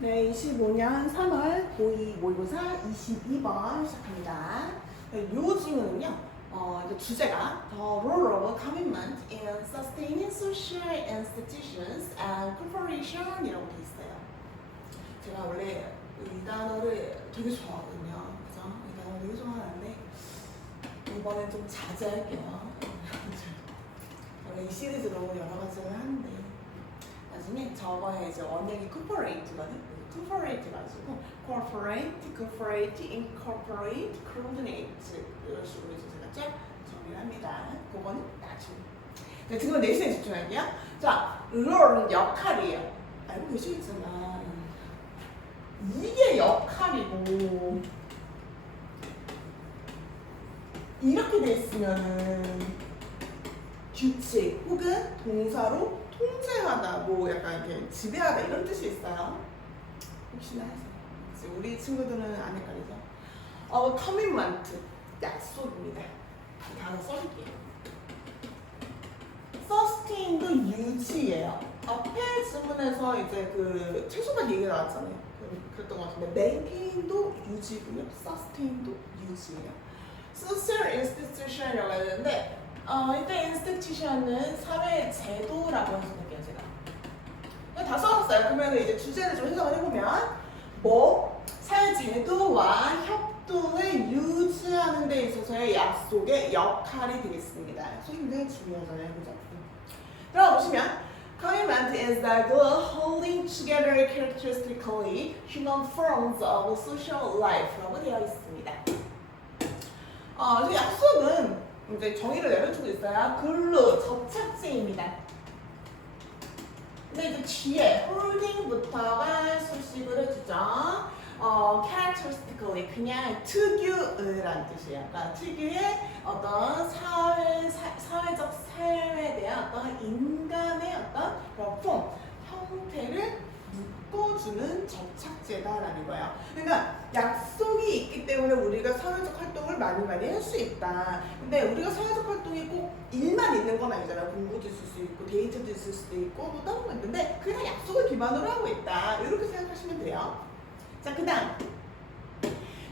네, 25년 3월 고2 모의고사 22번 시작합니다. 네, 요즘은요, 이제 주제가 The Role of Commitment in Sustaining Social Institutions and Corporation이라고 돼 있어요. 제가 원래 이 단어를 되게 좋아하거든요. 그죠? 이 단어 되게 좋아하는데 이번엔 좀 자제할게요. 원래 이 시리즈로 여러 가지를 하는데 나중에 저거에 이제 원형이 corporate거든. corporate 가지고 corporate, incorporate, coordinate 이런 식으로 이제 제가 쫙 정리를 합니다. 그거는 나중에. 네, 지금은 내신에 집중할게요. 자, role는 역할이에요. 알고 계시겠지만 이게 역할이고 이렇게 돼 있으면은 규칙 혹은 동사로 통제하다, 뭐 약간 이렇게 지배하다 이런 뜻이 있어요. 혹시나 해서 우리 친구들은 안 헷갈리죠? commitment 약속입니다. 단어 써줄게요. sustain도 유지예요. 앞에 질문에서 이제 그 최소한 얘기가 나왔잖아요. 그랬던 것 같은데 maintain도 유지고요, sustain도 유지예요. social institution이라고 해야 되는데 이때 institution은 사회 제도라고 해서 볼게요, 제가. 다 써놨어요. 그러면 이제 주제를 좀 해석을 해보면 뭐 사회 제도와 협동을 유지하는 데 있어서의 약속의 역할이 되겠습니다. 약속이 굉장히 중요하잖아요, 그죠? 들어가 보시면 commitment is the glue holding together characteristically human forms of social life라고 되어 있습니다. 약속은 이제 정의를 내려주고 있어요. 글루, 접착제입니다. 근데 이제 뒤에 holding부터가 수식을 해주죠. characteristically 그냥 특유라는 뜻이에요. 그러니까 특유의 어떤 사회적 삶에 대한 어떤 인간의 어떤 그런 폼, 형태를 묶어주는 접착제다라는 거예요. 그러니까 약속이 있기 때문에 우리가 사회적 활동을 많이 할 수 있다. 근데 우리가 사회적 활동이 꼭 일만 있는 건 아니잖아요. 공부도 있을 수 있고 데이트도 있을 수도 있고 뭐 다른 거 있는데 그냥 약속을 기반으로 하고 있다. 이렇게 생각하시면 돼요. 자, 그 다음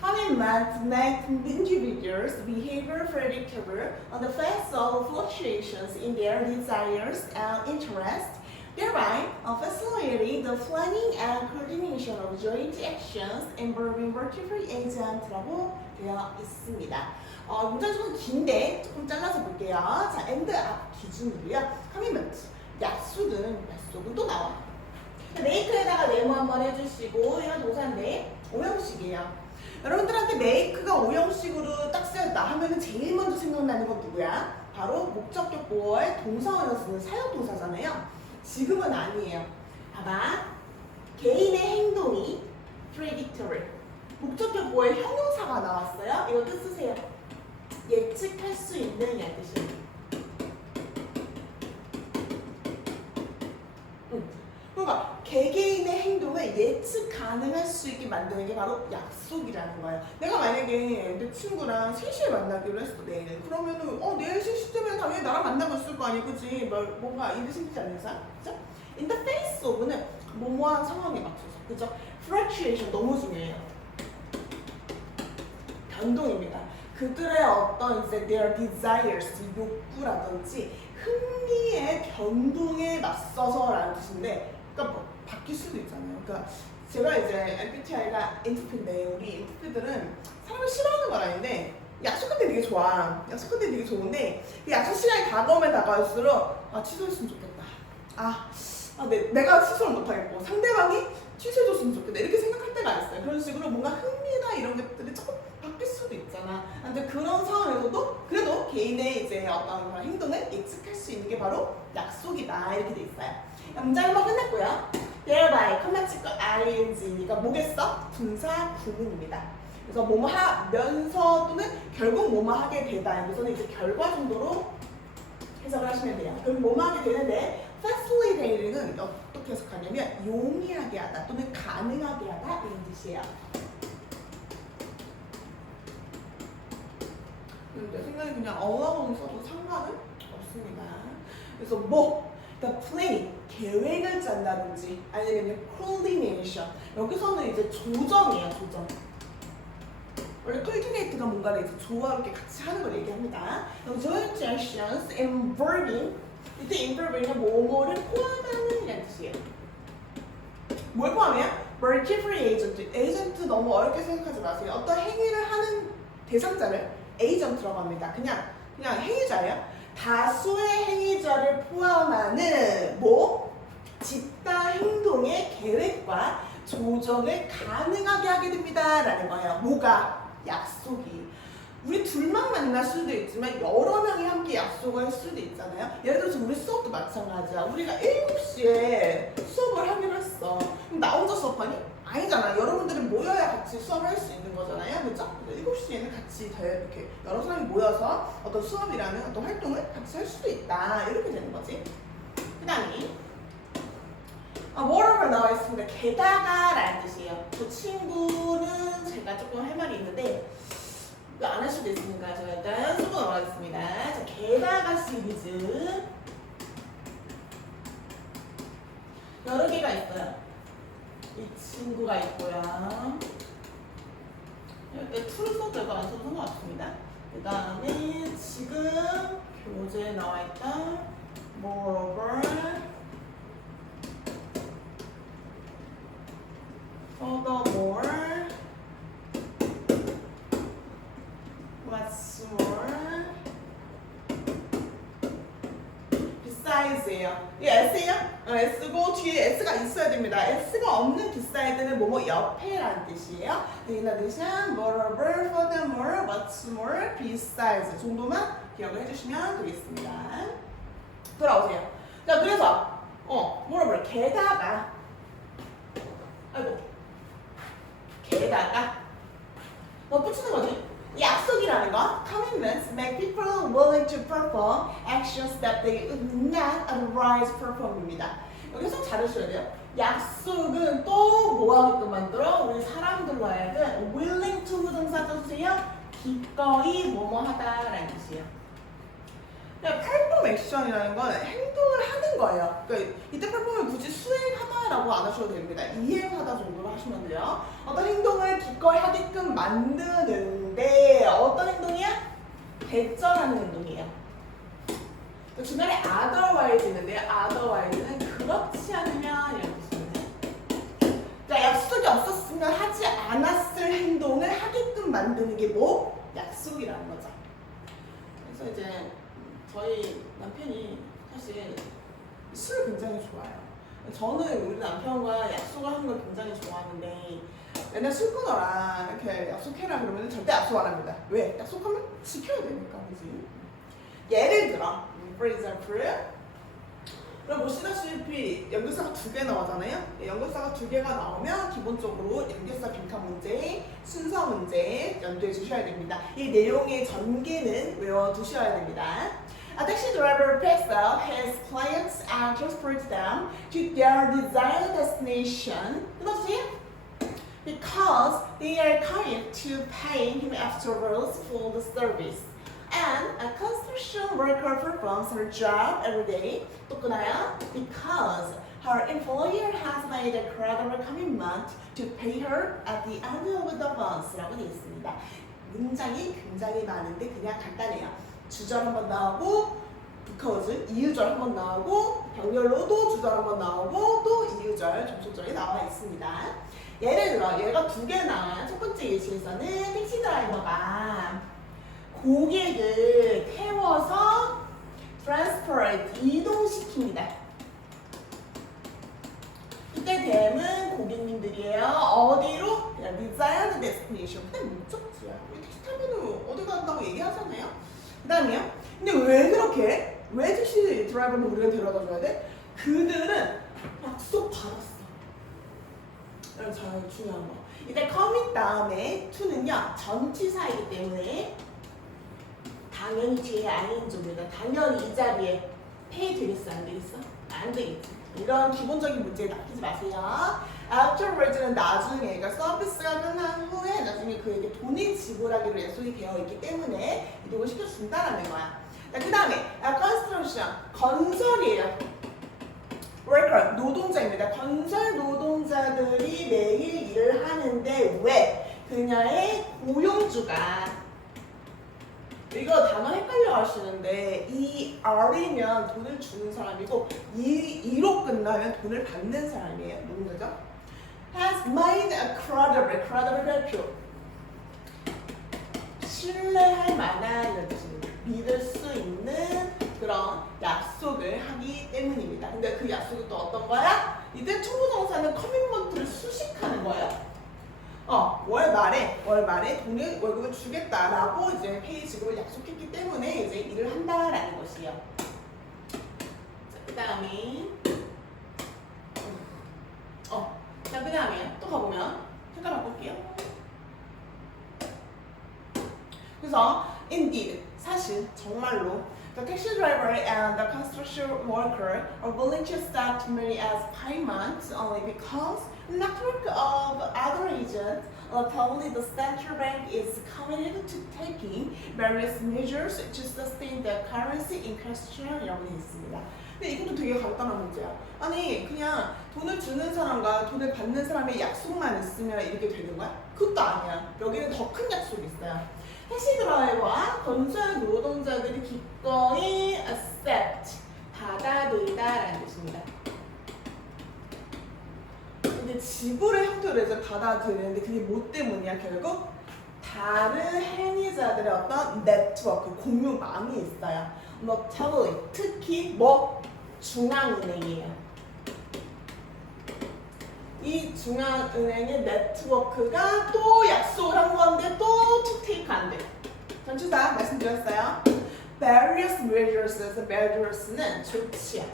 commitment makes individuals' behavior predictable on the face of fluctuations in their desires and interests, thereby facilitating the planning and coordination of joint actions involving multiple agents.라고 되어 있습니다. 문장 좀 긴데 조금 잘라서 볼게요. 자, and 앞 기준으로요. commitment, 약속은 또 나와. make에다가 메모 한번 해주시고 이런 동사인데 오형식이에요. 여러분들한테 make가 오형식으로 딱 쓰였다 하면은 제일 먼저 생각나는 건 누구야? 바로 목적격 보어의 동사원을 쓰는 사용동사잖아요. 지금은 아니에요. 봐봐. 개인의 행동이 predictable. 목적격 보어의 형용사가 나왔어요. 이거 뜻 쓰세요. 예측할 수 있는 이란 뜻이에요. 그러니까 개개인의 행동을 예측 가능할 수 있게 만드는 게 바로 약속이라는 거예요. 내가 만약에 내 친구랑 3시에 만나기로 했어, 내일. 그러면은 내일 3시쯤에 당연히 나랑 만나고 있을 거 아니야, 그치? 뭔가 일이 생기지 않는 이상, 그죠? In the face of는 뭐뭐한 상황에 맞춰서, 그죠? Fluctuation 너무 중요해요. 변동입니다. 그들의 어떤 이제 their desires, 욕구라든지 흥미의 변동에 맞서서라는 뜻인데, 그러니까 뭐 바뀔 수도 있잖아요. 그러니까 제가 이제 MBTI가 INFP인데 우리 INFP들은 사람을 싫어하는 건 아닌데 약속할 때 되게 좋아. 약속할 때 되게 좋은데 그 약속 시간이 다가오면 다가올수록 취소했으면 좋겠다. 내가 취소를 못하겠고 상대방이 취소해줬으면 좋겠다. 이렇게 생각할 때가 있어요. 그런 식으로 뭔가 흥미나 이런 것들이 조금 바뀔 수도 있잖아. 근데 그런 상황에서도 그래도 개인의 이제 어떤 그런 행동을 예측할 수 있는 게 바로 약속이다. 이렇게 돼 있어요. 문장 한번 끝냈고요. thereby, 컴마 찍고 ing니까 뭐겠어? 분사 구문입니다. 그래서 뭐뭐 하면서 또는 결국 뭐뭐 하게 되다. 여기서는 이제 결과 정도로 해석을 하시면 돼요. 그럼 뭐뭐 하게 되는데 facilitating은 어떻게 해석하냐면 용이하게 하다 또는 가능하게 하다 이런 뜻이에요. 내 생각에 그냥 어학원 써도 상관은 없습니다. 그래서 the planning, 계획을 짠다든지 아니면 coordination. 여기서는 이제 조정이에요, 조정. 원래 coordinate가 뭔가를 이제 조화롭게 같이 하는 걸 얘기합니다. joint actions involving, 이때 involving은 뭐뭐를 포함하는 이라는 뜻이에요. 뭘 포함해요? Very carefully agent. 에이전트 너무 어렵게 생각하지 마세요. 어떤 행위를 하는 대상자를 에이전트라고 합니다. 그냥 행위자예요. 다수의 행위자를 포함하는 집단 행동의 계획과 조정을 가능하게 하게 됩니다. 라는 거예요. 뭐가? 약속이. 우리 둘만 만날 수도 있지만 여러 명이 함께 약속을 할 수도 있잖아요. 예를 들어서 우리 수업도 마찬가지야. 우리가 7시에 수업을 하기로 했어. 그럼 나 혼자 수업하니? 아니잖아. 여러분들이 모여야 같이 수업을 할 수 있는 거잖아요. 그죠? 7시에는 같이 이렇게 여러 사람이 모여서 어떤 수업이라는 어떤 활동을 같이 할 수도 있다. 이렇게 되는 거지. 그 다음에 moreover 나와 있습니다. 게다가 라는 뜻이에요. 그 친구는 제가 조금 할 말이 있는데 안 할 수도 있으니까 제가 일단 쓰고 넘어가겠습니다. 자, 게다가 시리즈 여러 개가 있어요. 이 친구가 있고요. 이렇게 툴을 써도 될거 안 써도 상관없습니다. 그 다음에 지금 교재에 나와 있다. moreover furthermore what's more beside예요. 이 S예요? S고 뒤에 S가 있어야 됩니다. S가 없는 beside는 뭐뭐 옆에라는 뜻이에요. In addition, moreover, furthermore, what's more, besides 정도만 기억을 해주시면 되겠습니다. 돌아오세요. 자, 그래서 moreover, 게다가 게다가 붙이는 거지. 약속이라는 거, commitments make people willing to perform actions that they would not otherwise perform입니다. 여기서 잘하셔야 돼요. 약속은 또 뭐하게끔 만들어? 우리 사람들로 하여금 willing to 동사 써주세요. 기꺼이 뭐뭐 하다라는 뜻이에요. perform action이라는 건 행동을 하는 거예요. 그러니까 이때 perform을 굳이 수행하다라고 안 하셔도 됩니다. 이행하다 정도로 하시면 돼요. 어떤 행동을 기꺼이 하게끔 만드는데 어떤 행동이야? 대절하는 행동이에요. 중간에 otherwise 있는데요. otherwise는 그렇지 않으면 이런 뜻입니다. 그러니까 약속이 없었으면 하지 않았을 행동을 하게끔 만드는 게 약속이라는 거죠. 그래서 이제 저희 남편이 사실 술을 굉장히 좋아해요. 저는 우리 남편과 약속을 하는 걸 굉장히 좋아하는데 맨날 술 끊어라 이렇게 약속해라 그러면 절대 약속 안 합니다. 왜? 약속하면 지켜야 되니까. 그지? 예를 들어 for example 그럼 보시다시피 연결사가 2개 나오잖아요. 연결사가 2개가 나오면 기본적으로 연결사 빈칸 문제, 순서 문제 염두해 주셔야 됩니다. 이 내용의 전개는 외워두셔야 됩니다. A taxi driver picks up his clients and transports them to their desired destination. 그렇지? Because they are coming to pay him afterwards for the service. And a construction worker performs her job every day. 또 끊어요. Because her employer has made a credible commitment to pay her at the end of the month. 라고 되어 있습니다. 문장이 굉장히 많은데 그냥 간단해요. 주절 한번 나오고 because 이유절 한번 나오고 병렬로도 주절 한번 나오고 또 이유절 접속절이 나와 있습니다. 예를 들어 얘가 2개 나와요. 첫 번째 예시에서는 택시 드라이버가 고객을 태워서 transport 이동시킵니다. 이때 댐은 고객님들이에요. 어디로? 그냥 desired destination. 그냥 목적지야. 우리 택시 타면 어디 간다고 얘기하잖아요. 그 다음에요. 근데 왜 그렇게? 왜 택시 드라이버는 우리가 데려다 줘야 돼? 그들은 약속 받았어. 여러분 잘 중요한 거. 이때 commit 다음에 to는요 전치사이기 때문에 당연히 뒤에 ing 옵니다. 당연히 이 자리에 pay 되겠어 안 되겠어? 안 되겠지. 이런 기본적인 문제에 낚이지 마세요. afterwards는 나중에, 그러니까 서비스가 끝난 후에 나중에 그에게 돈을 지불하기로 약속이 되어 있기 때문에 이동을 시켜준다라는 거야. 그 다음에 construction, 건설이에요. worker, 노동자입니다. 건설 노동자들이 매일 일을 하는데 왜? 그녀의 고용주가 이거 단어 헷갈려 하시는데 이 R이면 돈을 주는 사람이고 E로 끝나면 돈을 받는 사람이에요. 누군가죠? Has made a credible 발표. 신뢰할 만한 믿을 수 있는 그런 약속을 하기 때문입니다. 근데 그 약속이 또 어떤 거야? 이때 총무동사는 커밋먼트를 수식하는 거예요. 월 말에 돈을 월급을 주겠다라고 이제 페이 지급을 약속했기 때문에 이제 일을 한다라는 것이에요. 자, 그다음에 자, 그다음에 또 가보면 색깔 바꿀게요. 그래서 indeed 사실 정말로 the taxi driver and the construction worker are willing to start merely as payments only because a network of other agents locally the central bank is committed to taking various measures to sustain the currency in question이라고 되어 있습니다. 근데 이것도 되게 간단한 문제야. 아니 그냥 돈을 주는 사람과 돈을 받는 사람의 약속만 있으면 이렇게 되는 거야? 그것도 아니야. 여기는 더 큰 약속이 있어요. 택시 드라이버와 건설 노동자들이 기꺼이 accept, 받아들이다라는 뜻입니다. 근데 지불의 형태로 이제 받아들이는데 그게 뭐 때문이야 결국? 다른 행위자들의 어떤 네트워크, 공유망이 있어요. notably, 특히 뭐? 중앙은행이에요. 이 중앙은행의 네트워크가 또 약속을 한 건데 또 to take 안 돼. 전치사 말씀드렸어요. various measures는 조치야.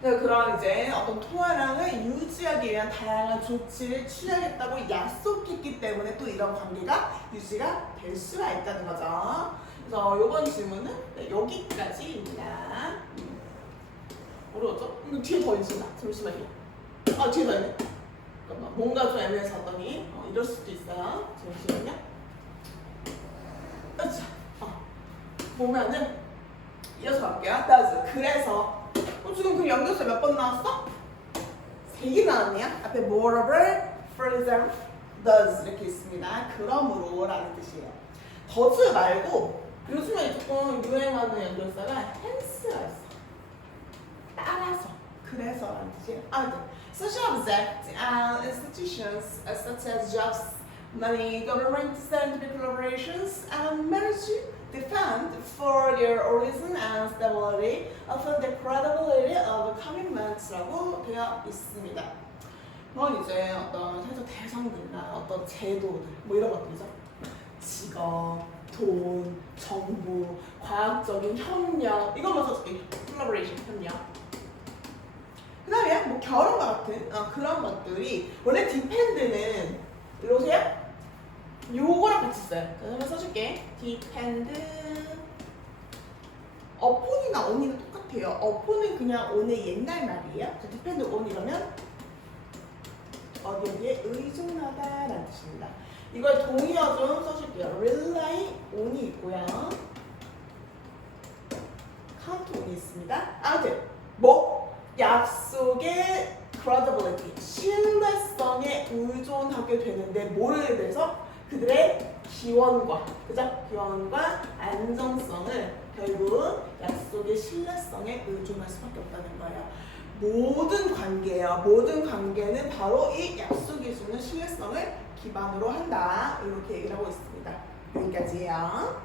그런 이제 어떤 통화량을 유지하기 위한 다양한 조치를 취하겠다고 약속했기 때문에 또 이런 관계가 유지가 될 수가 있다는 거죠. 그래서 이번 질문은 여기까지입니다. 어려웠죠? 이거 뒤에 더 있습니다. 잠시만요. 뒤에 더 있네. 잠깐만. 뭔가 좀 애매해서 하더니 이럴 수도 있어요. 잠시만요. 자, 보면은 이어서 갈게요. 그래서 지금 그 연결사 몇 번 나왔어? 3개 나왔네요. 앞에 moreover, further, thus 이렇게 있습니다. 그러므로 라는 뜻이에요. 더즈 말고 요즘에 조금 유행하는 연결사가 hence가 있어. 따라서, 그래서라는 뜻이에요. Such objects and institutions such as jobs, money, government, scientific collaborations, and marriage defend for their origin and stability, often the credibility of commitments라고 되어 있습니다. 그건 이제 어떤 사회적 대상들이나 어떤 제도들 뭐 이런 것들이죠. 직업, 돈, 정부, 과학적인 협력 이것만 써줄게. collaboration, 협력. 그 다음에 뭐 결혼과 같은 그런 것들이 원래 depend는 일로 오세요? 요거랑 같이 써요. 자, 한번 써줄게. depend upon이나 on이는 똑같아요. upon은 그냥 on의 옛날 말이에요. 자, depend on 이러면 어디에 의존하다라는 뜻입니다. 이걸 동의어 좀 써줄게요. rely on이 있고요. count on이 있습니다. 아무튼 뭐 약속의 credibility, 신뢰성에 의존하게 되는데 뭐에 대해서? 그들의 기원과, 그죠? 기원과 안정성을 결국 약속의 신뢰성에 의존할 수밖에 없다는 거예요. 모든 관계예요. 모든 관계는 바로 이 약속이 주는 신뢰성을 기반으로 한다. 이렇게 얘기를 하고 있습니다. 여기까지예요.